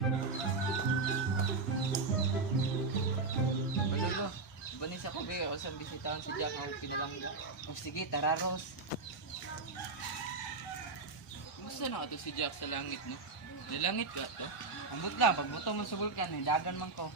Malolo, banis ako kayo sa bisitahan si Jack ako pinalangga. O sige, tara Ros. Kumusta na ito si Jack sa langit, no? Nalangit ka to? Ambot lang, pagbuto mo sa vulkan, eh, dagan man ko.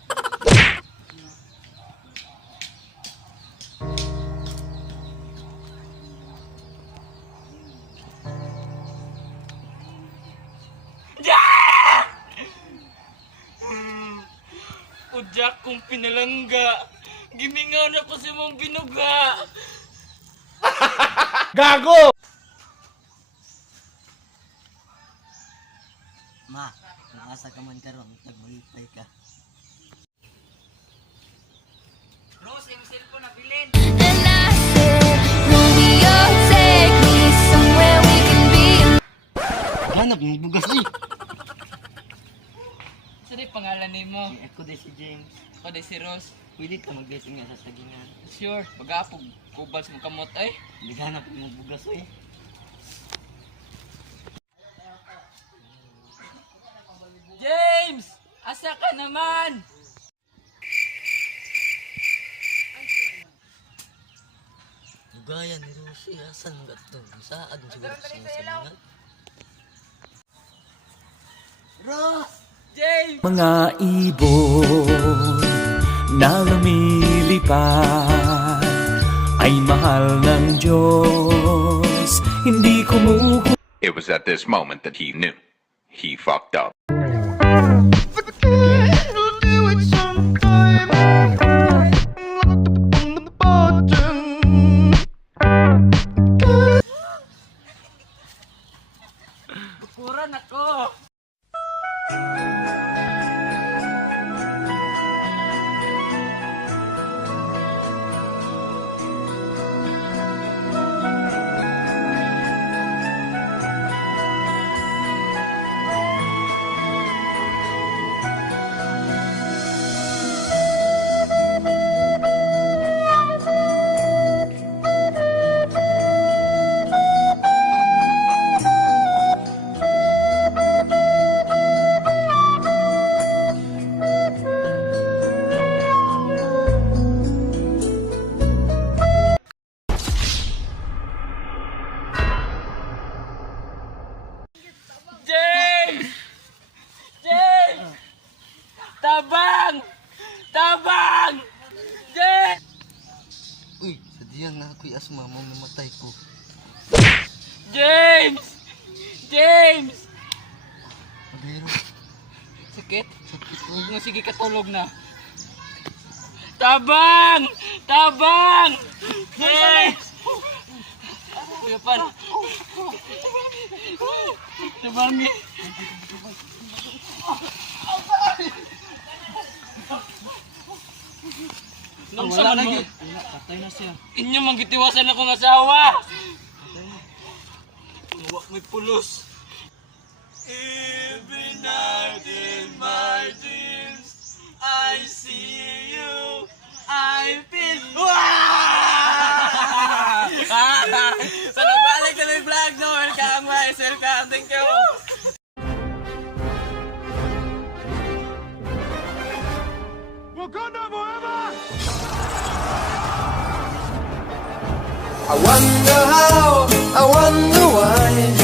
O Jack kong pinalangga, gimingaw na ko si mong binuga. Gago! Ma, naasa ka man karon, nagmalipay ka. Rose, yung cellphone na bilin. And I said, Romeo, take me somewhere we can be. Hanap ng bugas di. Saan yung pangalan ni mo? Ako din si James. Ako din si Rose. Pwede ka mag-blessing nga sa sagingan. Sure, pag-apog, kubals mo kamot ay. Naghanap ng bugas eh. James! Asa ka naman? Lugayan ni Rosie, asan nga ito? Saan siguro sa sagingan? Ross! James! Mga ibon na lumilipad ay mahal ng Diyos. Hindi kumukuha. It was at this moment that he knew. He fucked up. Bukuran ako! James! James! Tabang! Tabang! James! Uy, sadiyan na ako'y asma, mamamatay ko. James! James! Pero, Sakit? sakit ko. Nga sige katulog na. Tabang! Tabang! James! Kapan? Tabangi. Wala lagi. Patay na siya. Inyo manggitiwasan akong asawa. Huwag may pulos. Every night in my dreams, I see you, I feel... Sa nagbalik na may vlog, no? Welcome, guys. Welcome. Thank you. I wonder how, I wonder why.